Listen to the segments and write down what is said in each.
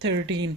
13।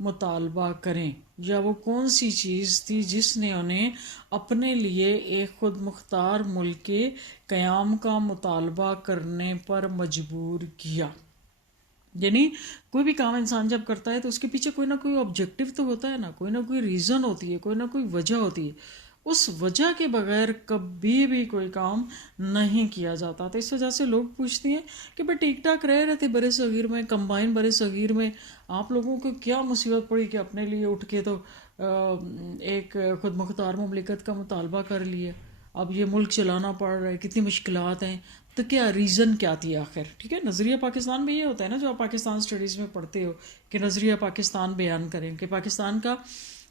مطالبہ کریں، یا وہ کون سی چیز تھی جس نے انہیں اپنے لیے ایک خود مختار ملک کے قیام کا مطالبہ کرنے پر مجبور کیا۔ یعنی کوئی بھی کام انسان جب کرتا ہے تو اس کے پیچھے کوئی نہ کوئی آبجیکٹو تو ہوتا ہے نا، کوئی نہ کوئی ریزن ہوتی ہے، کوئی نہ کوئی وجہ ہوتی ہے۔ اس وجہ کے بغیر کبھی بھی کوئی کام نہیں کیا جاتا۔ تو اس وجہ سے لوگ پوچھتے ہیں کہ بھائی ٹھیک ٹھاک رہ رہے تھے برِ صغیر میں، کمبائن برِ صغیر میں، آپ لوگوں کو کیا مصیبت پڑی کہ اپنے لیے اٹھ کے تو ایک خود مختار مملکت کا مطالبہ کر لیا، اب یہ ملک چلانا پڑ رہا ہے، کتنی مشکلات ہیں، تو کیا ریزن کیا تھی آخر؟ ٹھیک ہے، نظریہ پاکستان میں یہ ہوتا ہے نا جو آپ پاکستان اسٹڈیز میں پڑھتے ہو کہ نظریہ پاکستان بیان کریں کہ پاکستان کا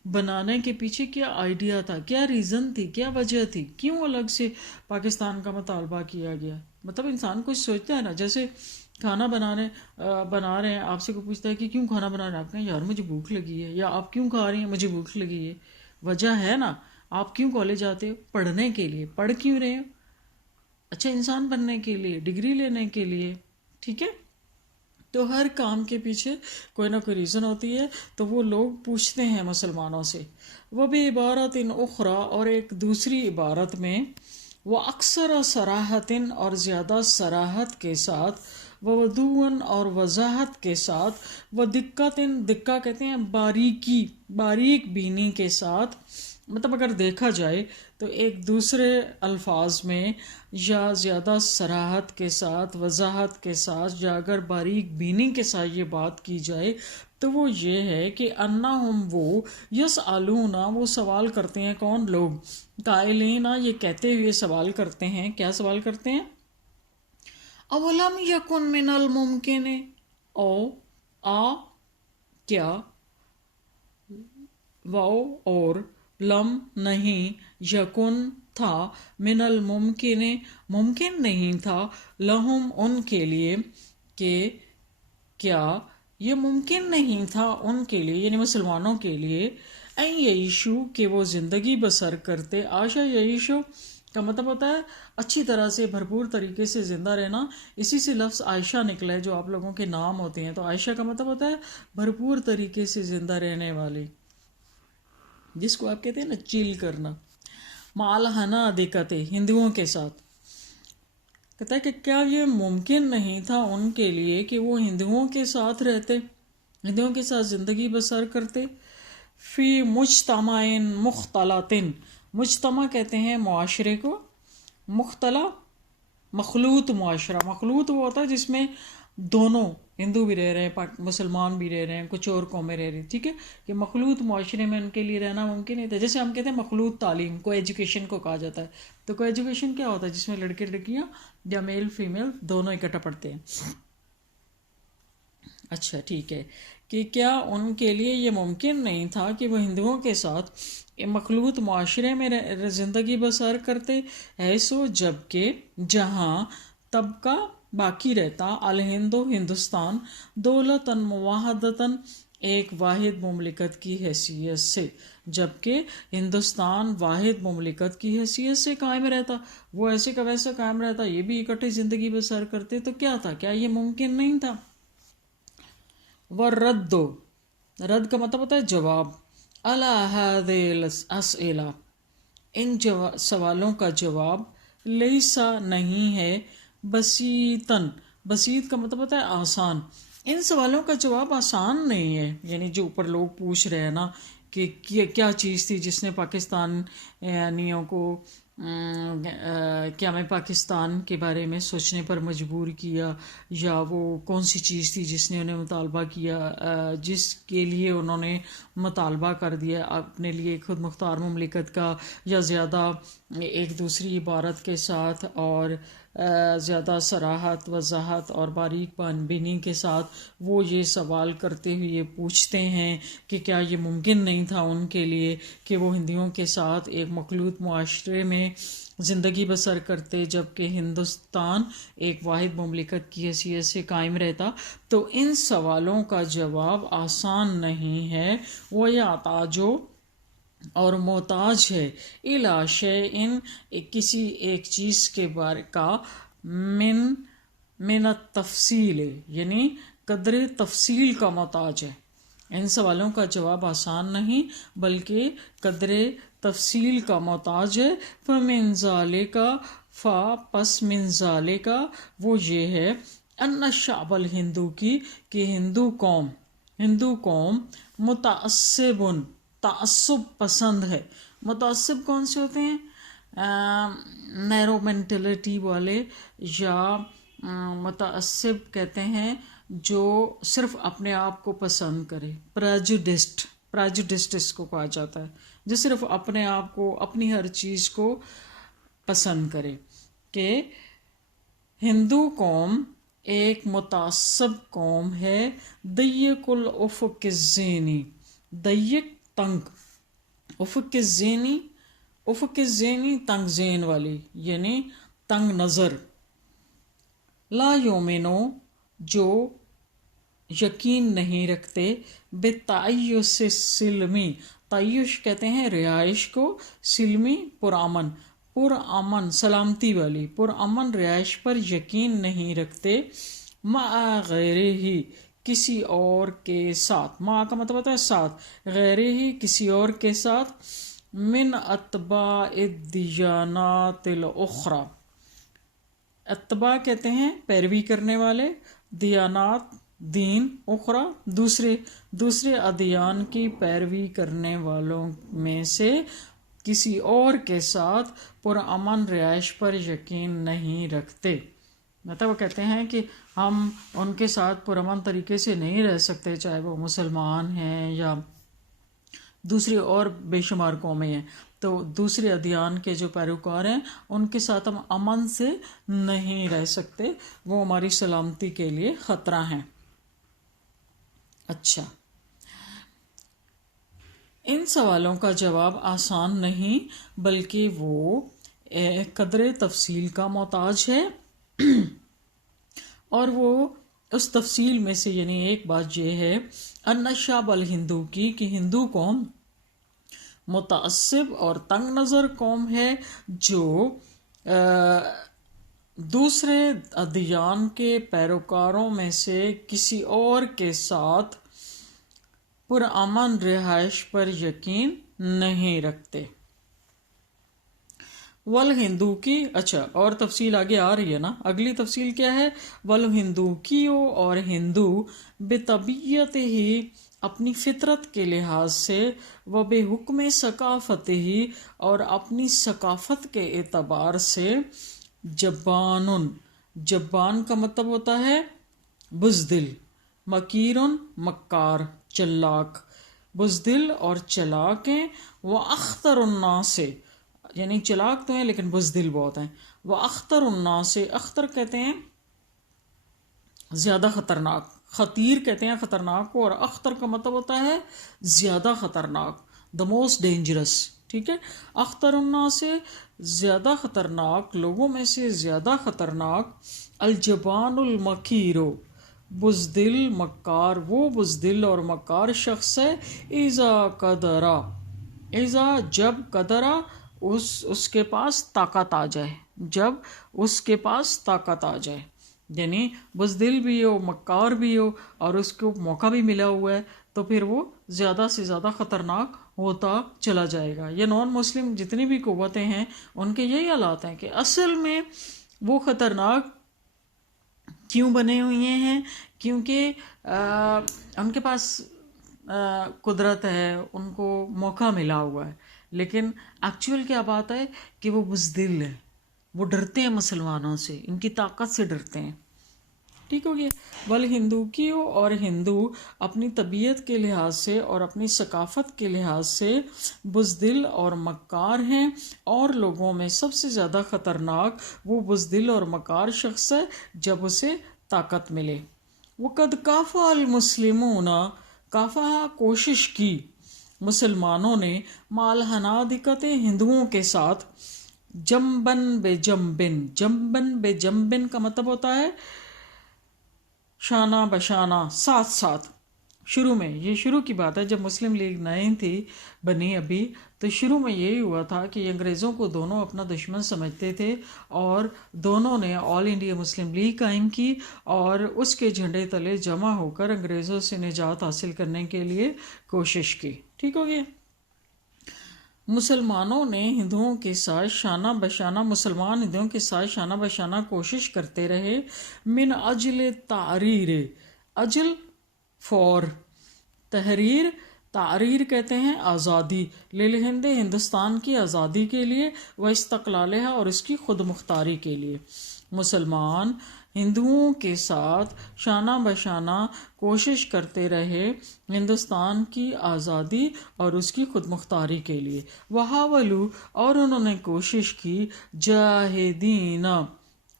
بنانے کے پیچھے کیا آئیڈیا تھا، کیا ریزن تھی، کیا وجہ تھی، کیوں الگ سے پاکستان کا مطالبہ کیا گیا۔ مطلب انسان کچھ سوچتا ہے نا، جیسے کھانا بنا رہے ہیں، آپ سے کوئی پوچھتا ہے کہ کیوں کھانا بنا رہے ہیں، آپ کہیں یار مجھے بھوک لگی ہے، یا آپ کیوں کھا رہی ہیں، مجھے بھوک لگی ہے۔ وجہ ہے نا، آپ کیوں کالج آتے ہو؟ پڑھنے کے لیے۔ پڑھ کیوں رہے ہو؟ اچھا انسان بننے کے لیے، ڈگری لینے کے لیے، ٹھیک ہے۔ تو ہر کام کے پیچھے کوئی نہ کوئی ریزن ہوتی ہے، تو وہ لوگ پوچھتے ہیں مسلمانوں سے۔ وہ بھی عبارت اخرى، اور ایک دوسری عبارت میں، وہ اکثر صراحتن، اور زیادہ صراحت کے ساتھ، وہ وضوحاً، اور وضاحت کے ساتھ، وہ دقتن، دقہ کہتے ہیں باریکی، باریک بینی کے ساتھ، مطلب اگر دیکھا جائے تو ایک دوسرے الفاظ میں یا زیادہ صراحت کے ساتھ، وضاحت کے ساتھ، یا اگر باریک بینی کے ساتھ یہ بات کی جائے تو وہ یہ ہے کہ انہم وہ یسألون، وہ سوال کرتے ہیں، کون لوگ؟ قائلین، یہ کہتے ہوئے سوال کرتے ہیں، کیا سوال کرتے ہیں؟ اولم یکن من الممکن، او کیا، واو اور لم نہیں، یکن تھا، من الممکن ممکن نہیں تھا، لہم ان کے لیے، کہ کیا یہ ممکن نہیں تھا ان کے لیے یعنی مسلمانوں کے لیے، این یعیشو کہ وہ زندگی بسر کرتے۔ عاشا یعیشو کا مطلب ہوتا ہے اچھی طرح سے، بھرپور طریقے سے زندہ رہنا، اسی سے لفظ عائشہ نکلا ہے جو آپ لوگوں کے نام ہوتے ہیں۔ تو عائشہ کا مطلب ہوتا ہے بھرپور طریقے سے زندہ رہنے والے، جس کو آپ کہتے ہیں نا چیل کرنا۔ مالحنا دکتے، ہندوؤں کے ساتھ، کہتا ہے کہ کیا یہ ممکن نہیں تھا ان کے لیے کہ وہ ہندوؤں کے ساتھ رہتے، ہندوؤں کے ساتھ زندگی بسر کرتے، فی مجتمع مختلط، مجتمع کہتے ہیں معاشرے کو، مختلع مخلوط معاشرہ، مخلوط وہ ہوتا ہے جس میں دونوں ہندو بھی رہ رہے ہیں، مسلمان بھی رہ رہے ہیں، کچھ اور قومیں رہ رہی ہیں، ٹھیک ہے، کہ مخلوط معاشرے میں ان کے لیے رہنا ممکن نہیں تھا۔ جیسے ہم کہتے ہیں مخلوط تعلیم کو ایجوکیشن کو کہا جاتا ہے، تو کو ایجوکیشن کیا ہوتا ہے؟ جس میں لڑکے لڑکیاں یا میل فیمیل دونوں اکٹھا پڑھتے ہیں۔ اچھا ٹھیک ہے، کہ کیا ان کے لیے یہ ممکن نہیں تھا کہ وہ ہندوؤں کے ساتھ مخلوط معاشرے میں زندگی بسر کرتے، ایسو جبکہ جہاں طبقہ باقی رہتا، الہندو ہندوستان، دولتاً مواحدتاً ایک واحد مملکت کی حیثیت سے، جبکہ ہندوستان واحد مملکت کی حیثیت سے قائم رہتا، وہ ایسے کا ویسا قائم رہتا، یہ بھی اکٹھے زندگی بسر کرتے، تو کیا تھا؟ کیا یہ ممکن نہیں تھا؟ وَالرَّدُّ، رد کا مطلب ہوتا ہے جواب، عَلَى هَذِهِ الْأَسْئِلَةِ، ان سوالوں کا جواب، لیسا نہیں ہے، بسیطاً، بسیط کا مطلب ہوتا ہے آسان، ان سوالوں کا جواب آسان نہیں ہے۔ یعنی جو اوپر لوگ پوچھ رہے ہیں نا کہ کیا چیز تھی جس نے پاکستانیوں کو قیام پاکستان کے بارے میں سوچنے پر مجبور کیا، یا وہ کون سی چیز تھی جس نے انہیں مطالبہ کیا، جس کے لیے انہوں نے مطالبہ کر دیا اپنے لیے خود مختار مملکت کا، یا زیادہ ایک دوسری عبارت کے ساتھ اور زیادہ صراحت، وضاحت اور باریک بینی کے ساتھ وہ یہ سوال کرتے ہوئے یہ پوچھتے ہیں کہ کیا یہ ممکن نہیں تھا ان کے لیے کہ وہ ہندوؤں کے ساتھ ایک مخلوط معاشرے میں زندگی بسر کرتے، جبکہ ہندوستان ایک واحد مملکت کی حیثیت سے قائم رہتا۔ تو ان سوالوں کا جواب آسان نہیں ہے، وہ یا تاجو اور محتاج ہے، الی شیء کسی ایک چیز کے بارے کا، من التفصیل یعنی قدر تفصیل کا محتاج ہے، ان سوالوں کا جواب آسان نہیں بلکہ قدر تفصیل کا محتاج ہے۔ فمن ذالکا پس من ذالکا وہ یہ ہے ان الشعب الہندو کی کہ ہندو قوم متعصب تعصب پسند ہے۔ متعصب کون سے ہوتے ہیں؟ نیرو مینٹلٹی والے، یا متعصب کہتے ہیں جو صرف اپنے آپ کو پسند کرے، پریجوڈسٹ اس کو کہا جاتا ہے، جو صرف اپنے آپ کو، اپنی ہر چیز کو پسند کرے۔ کہ ہندو قوم ایک متعصب قوم ہے، ضیق الافق الذہنی، ضیق تنگ، افق الذہنی، افق الذہنی تنگ ذہن والی، یعنی تنگ نظر، لا یومنو جو یقین نہیں رکھتے، بتعیش السلمی، تعیش کہتے ہیں رہائش کو، سلمی پرامن سلامتی والی، پرامن رہائش پر یقین نہیں رکھتے، مع غیرہ ہی کسی اور کے ساتھ، مع کا مطلب ہوتا ہے ساتھ، غیرہ ہی کسی اور کے ساتھ، من اتباع الدیانات الاخری، اتباع کہتے ہیں پیروی کرنے والے، دیانات دین، اخری دوسرے ادیان کی پیروی کرنے والوں میں سے کسی اور کے ساتھ پرامن رہائش پر یقین نہیں رکھتے۔ مطلب وہ کہتے ہیں کہ ہم ان کے ساتھ پرامن طریقے سے نہیں رہ سکتے، چاہے وہ مسلمان ہیں یا دوسری اور بے شمار قومیں ہیں، تو دوسرے ادیان کے جو پیروکار ہیں ان کے ساتھ ہم امن سے نہیں رہ سکتے، وہ ہماری سلامتی کے لیے خطرہ ہیں۔ اچھا، ان سوالوں کا جواب آسان نہیں بلکہ وہ قدر تفصیل کا محتاج ہے، اور وہ اس تفصیل میں سے یعنی ایک بات یہ ہے ان الشعب الہندو کی کہ ہندو قوم متعصب اور تنگ نظر قوم ہے، جو دوسرے ادیان کے پیروکاروں میں سے کسی اور کے ساتھ پرامن رہائش پر یقین نہیں رکھتے۔ والہندو کی، اچھا اور تفصیل آگے آ رہی ہے نا، اگلی تفصیل کیا ہے؟ والہندو کیو اور ہندو بطبیعت ہی اپنی فطرت کے لحاظ سے، و بے حکم ثقافت ہی اور اپنی ثقافت کے اعتبار سے، جبان کا مطلب ہوتا ہے بزدل، مکیرن مکار چلاک، بزدل اور چلاک ہیں، وہ اختر الناس یعنی چلاک تو ہیں لیکن بزدل بہت ہیں، وہ اختر الناس، اختر کہتے ہیں زیادہ خطرناک، خطیر کہتے ہیں خطرناک کو، اور اختر کا مطلب ہوتا ہے زیادہ خطرناک، دا موسٹ ڈینجرس، ٹھیک ہے۔ اختر الناس سے زیادہ خطرناک، لوگوں میں سے زیادہ خطرناک، الجبان المکیرو بزدل مکار، وہ بزدل اور مکار شخص ہے، اذا قدرا، اذا جب قدرا اس کے پاس طاقت آ جائے، جب اس کے پاس طاقت آ جائے، یعنی بزدل بھی ہو مکار بھی ہو اور اس کو موقع بھی ملا ہوا ہے تو پھر وہ زیادہ سے زیادہ خطرناک ہوتا چلا جائے گا۔ یہ نان مسلم جتنی بھی قوتیں ہیں ان کے یہی حالات ہیں کہ اصل میں وہ خطرناک کیوں بنے ہوئے ہیں؟ کیونکہ ان کے پاس قدرت ہے، ان کو موقع ملا ہوا ہے، لیکن ایکچوئل کیا بات ہے کہ وہ بزدل ہیں، وہ ڈرتے ہیں مسلمانوں سے، ان کی طاقت سے ڈرتے ہیں، ٹھیک ہو گیا۔ والہندو کیو اور ہندو اپنی طبیعت کے لحاظ سے اور اپنی ثقافت کے لحاظ سے بزدل اور مکار ہیں، اور لوگوں میں سب سے زیادہ خطرناک وہ بزدل اور مکار شخص ہے جب اسے طاقت ملے۔ وقد کافا المسلمون، کافا کوشش کی مسلمانوں نے، مال ہنادکت ہندوؤں کے ساتھ، جنبن بے جنبن، جنبن بے جنبن کا مطلب ہوتا ہے شانہ بشانہ، ساتھ ساتھ، شروع میں، یہ شروع کی بات ہے، جب مسلم لیگ نئی تھی بنی ابھی، تو شروع میں یہی ہوا تھا کہ انگریزوں کو دونوں اپنا دشمن سمجھتے تھے، اور دونوں نے آل انڈیا مسلم لیگ قائم کی اور اس کے جھنڈے تلے جمع ہو کر انگریزوں سے نجات حاصل کرنے کے لیے کوشش کی. ٹھیک ہو گیا. مسلمان ہندوؤں کے ساتھ شانہ بشانہ کوشش کرتے رہے. من اجل تحریر، اجل فور، تحریر، تعریر کہتے ہیں آزادی، للہند، ہندوستان کی آزادی کے لیے، و استقلالہ، اور اس کی خود مختاری کے لیے. مسلمان ہندوؤں کے ساتھ شانہ بشانہ کوشش کرتے رہے ہندوستان کی آزادی اور اس کی خود مختاری کے لیے. وحاولو، اور انہوں نے کوشش کی، جاہدین،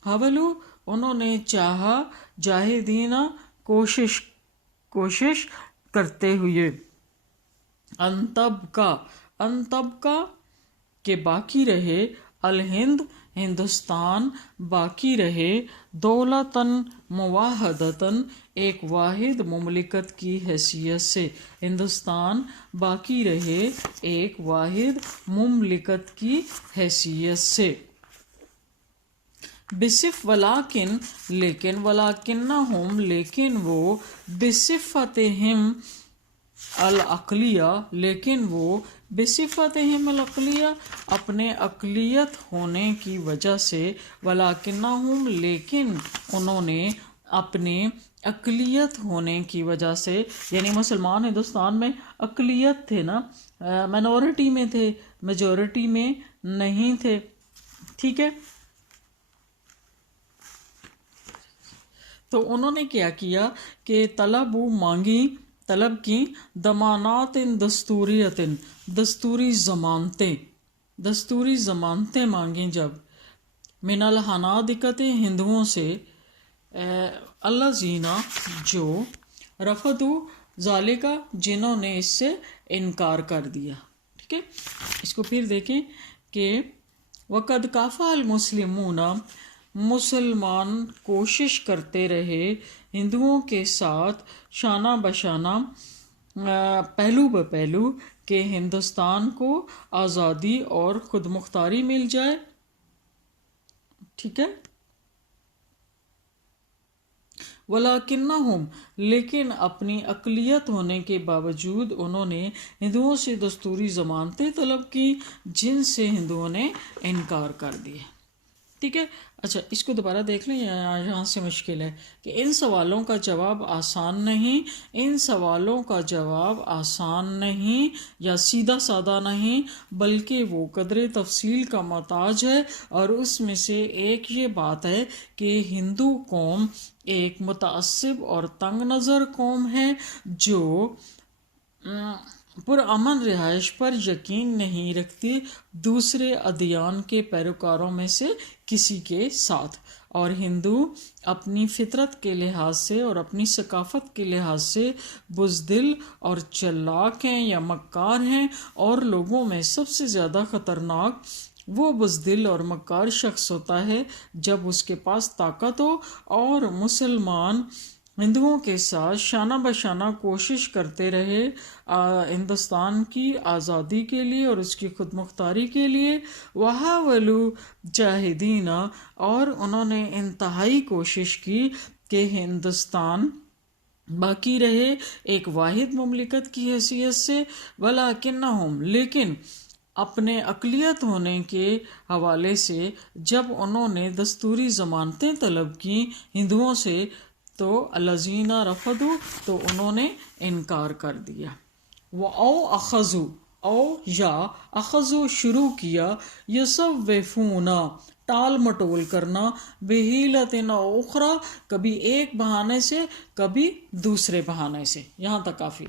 حاولو انہوں نے چاہا، جاہدین کوشش کرتے ہوئے، انتبکا کہ باقی رہے، الہند، ہندوستان باقی رہے، دولتاً مواحدتاً، ایک واحد مملکت کی حیثیت سے. ہندوستان باقی رہے ایک واحد مملکت کی حیثیت سے. بصف، ولیکن، لیکن، ولیکنہم، لیکن وہ، بصفتہم العقلیہ، لیکن وہ، بصفتہم العقلیہ، اپنے عقلیت ہونے کی وجہ سے، ولیکنہم، لیکن انہوں نے اپنے اقلیت ہونے کی وجہ سے، یعنی مسلمان ہندوستان میں اقلیت تھے نا، مینورٹی میں تھے، میجورٹی میں نہیں تھے. ٹھیک ہے. تو انہوں نے کیا کیا کہ طلب کی ضمانات دستوریت، دستوری ضمانتیں مانگیں. جب من الحنادقت، ہندوؤں سے، الذین، جو، رفضوا ذالک، جنہوں نے اس سے انکار کر دیا. ٹھیک ہے. اس کو پھر دیکھیں کہ وقد کافہ المسلمون، مسلمان کوشش کرتے رہے ہندوؤں کے ساتھ شانہ بشانہ، پہلو بپہلو، کہ ہندوستان کو آزادی اور خود مختاری مل جائے. ٹھیک ہے. ولیکنہم، لیکن اپنی اقلیت ہونے کے باوجود انہوں نے ہندوؤں سے دستوری ضمانتیں طلب کی جن سے ہندوؤں نے انکار کر دیا. ٹھیک ہے. اچھا، اس کو دوبارہ دیکھ لیں، یہاں سے مشکل ہے کہ ان سوالوں کا جواب آسان نہیں، یا سیدھا سادہ نہیں، بلکہ وہ قدر تفصیل کا محتاج ہے. اور اس میں سے ایک یہ بات ہے کہ ہندو قوم ایک متعصب اور تنگ نظر قوم ہے جو پرامن رہائش پر یقین نہیں رکھتی دوسرے ادیان کے پیروکاروں میں سے کسی کے ساتھ. اور ہندو اپنی فطرت کے لحاظ سے اور اپنی ثقافت کے لحاظ سے بزدل اور چلاک ہیں یا مکار ہیں، اور لوگوں میں سب سے زیادہ خطرناک وہ بزدل اور مکار شخص ہوتا ہے جب اس کے پاس طاقت ہو. اور مسلمان ہندوؤں کے ساتھ شانہ بشانہ کوشش کرتے رہے ہندوستان کی آزادی کے لیے اور اس کی خود مختاری کے لیے. وحاولوا جاہدین، اور انہوں نے انتہائی کوشش کی کہ ہندوستان باقی رہے ایک واحد مملکت کی حیثیت سے. ولیکنہم، لیکن اپنے اقلیت ہونے کے حوالے سے جب انہوں نے دستوری ضمانتیں طلب کی ہندوؤں سے، تو الذین رفضوا، تو انہوں نے انکار کر دیا. اخذوا شروع کیا، یصوفون ٹال مٹول کرنا، بحیلۃ اخری، کبھی ایک بہانے سے کبھی دوسرے بہانے سے. یہاں تک کافی.